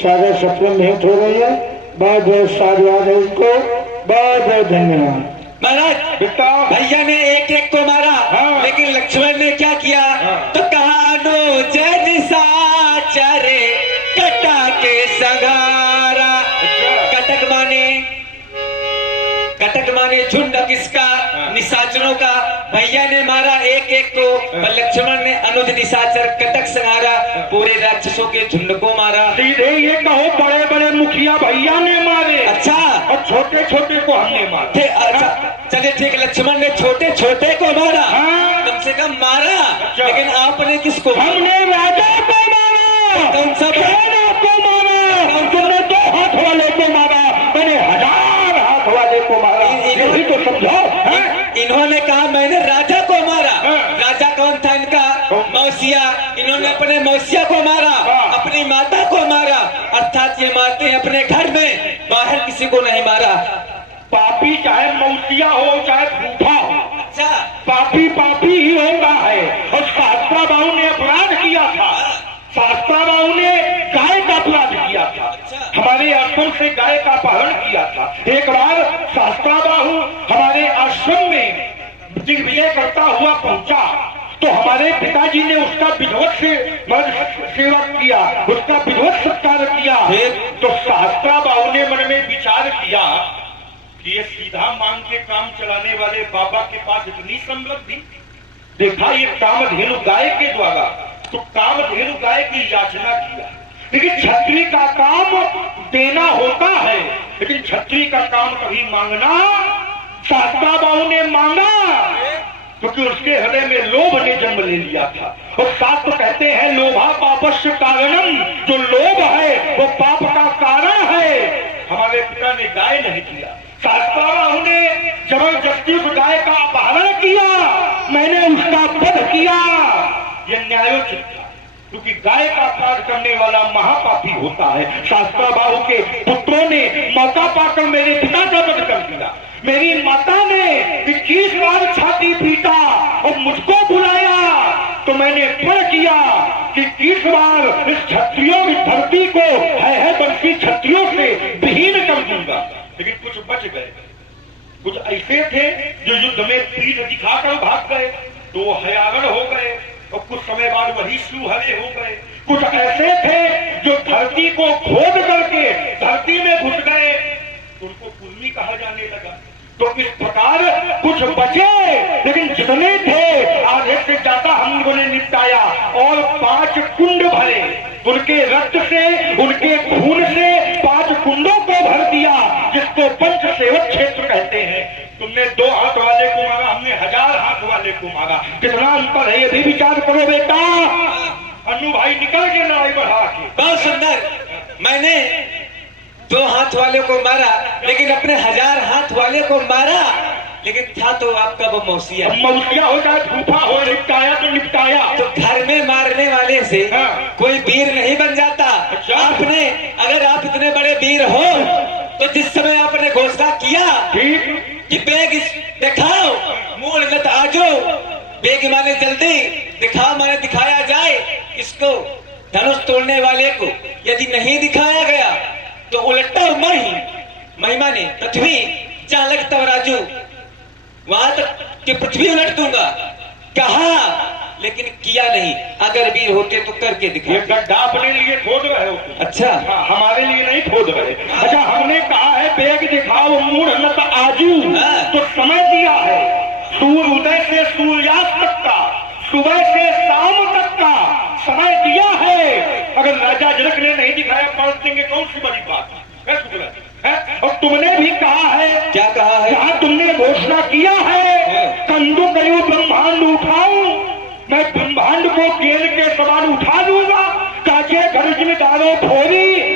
सागर सप्तम भेंट हो रही है। बहुत बहुत साधुवाद है उनको, बहुत बहुत धन्यवाद। महाराज भैया ने एक एक को मारा। हाँ। लेकिन लक्ष्मण ने क्या किया? हाँ। तो कहा अनुज निशाचर कटा के संघारा। कटक माने झुंड किसका? निशाचरों का। भैया ने मारा एक एक को, पर लक्ष्मण ने अनुज निशाचर कटक संहारा, पूरे राक्षसों के झुंड को मारा। सीधे ये कहो बड़े बड़े मुखिया भैया ने मारे। अच्छा। और छोटे छोटे को हमने मारे। अच्छा चलिए ठीक, लक्ष्मण ने छोटे छोटे को मारा। हाँ। कम से कम मारा। अच्छा। लेकिन आपने किसको? हमने राजा को मारा। कौन सा? को मारा। तुमने 2 हाथ वाले को मारा, मैंने 1000 हाथ वाले को मारा। यही तो समझो। इन्होंने कहा मैंने राजा को मारा। राजा कौन था इनका? मौसिया। इन्होंने अपने मौसिया को मारा, अपनी माता को मारा। अर्थात ये मारते हैं अपने घर में, बाहर किसी को नहीं मारा। पापी चाहे मौसिया हो चाहे फूफा हो। अच्छा। पापी पापी ही होता है। और शास्त्रा बाहु ने अपराध किया था। शास्त्रा बाहु ने गाय का अपराध किया था। हमारे आश्रम से गाय का अपहरण किया था। एक बार शास्त्रा बाहु हमारे आश्रम में दिग्विजय करता हुआ पहुंचा, तो हमारे पिताजी ने उसका विधिवत से सेवा किया, उसका विधिवत सत्कार किया। तो शास्त्रा बाहु ने मन में विचार किया कि ये सीधा मांग के काम चलाने वाले बाबा के पास इतनी समृद्धि। देखा ये कामधेनु गाय के द्वारा, तो कामधेनु गाय की याचना किया। लेकिन क्षत्रिय का काम देना होता है, लेकिन क्षत्रिय का काम कभी मांगना। शास्त्रा बाहु ने मांगा क्योंकि उसके हृदय में लोभ ने जन्म ले लिया था। और शास्त्र कहते हैं लोभा पापस्य कारणम, जो लोभ है वो पाप का कारण है। हमारे पिता ने गाय नहीं किया, शास्त्रा बाहु ने जबरदस्ती उस गाय का अपहरण किया, मैंने उसका वध किया। यह न्यायोचित था, क्योंकि गाय का अपराध करने वाला महापापी होता है। शास्त्रा बाहु के पुत्रों ने मौका पाकर मेरे पिता का वध कर दिया। मेरी माता ने 21 बार छाती पीटा और मुझको बुलाया, तो मैंने प्रण किया कि 21 बार इस क्षत्रियों की धरती को है बंसी क्षत्रियों से विहीन कर दूंगा। लेकिन कुछ बच गए, कुछ ऐसे थे जो युद्ध में पीठ दिखाकर भाग गए, तो हयावन हो गए, और कुछ समय बाद वही सुहरे हो गए। कुछ ऐसे थे जो धरती को खोद करके धरती में घुस गए, उनको कुर्मी कहा जाने लगा। तो इस प्रकार कुछ बचे, लेकिन जितने थे आधे से ज्यादा हम लोगों ने निपटाया। और 5 कुंड भरे, उनके रक्त से उनके खून से 5 कुंडों को भर दिया, जिसको पंचसेवक क्षेत्र कहते हैं। तुमने 2 हाथ वाले को मारा, हमने 1000 हाथ वाले को मारा। कितना अंतर है ये भी विचार करो बेटा। अनु भाई निकल के लड़ाई बढ़ा के। बहुत सुंदर। मैंने 2 हाथ वाले को मारा, लेकिन अपने 1000 हाथ वाले को मारा, लेकिन था तो आपका वो मौसिया। मौसिया हो चाहे फूफा हो, निपटाया तो निपटाया। तो घर में मारने वाले से कोई वीर नहीं बन जाता। आपने, अगर आप इतने बड़े वीर हो, तो जिस समय आपने घोषणा किया कि बेग दिखाओ, मूल नत आजो, बेग माने जल्दी दिखाओ, माने दिखाया जाए इसको, धनुष तोड़ने वाले को। यदि नहीं दिखाया गया तो उलटा मही माने पृथ्वी चालक तवराजू, वहां तक कि पृथ्वी उलट दूंगा कहा, लेकिन किया नहीं। अगर वीर होते तो करके दिखा। ये गड्ढा अपने लिए खोद रहे हो। अच्छा। हाँ, हमारे लिए नहीं खोद रहे। अच्छा, हमने कहा है बेग दिखाओ मूढ़ नत आजू, तो समय दिया है सूर्य उदय से सूर्यास्त तक का, सुबह से शाम तक का समय दिया है। अगर राजा जनक ने नहीं दिखाया, पढ़ देंगे, कौन सी बड़ी बात है? और तुमने भी कहा है, क्या कहा है? जहां तुमने घोषणा किया है कंदु करू ब्रह्मांड उठाऊं, मैं ब्रह्मांड को केल के समान उठा दूंगा। काचे घर जिम्मेदारों फोरी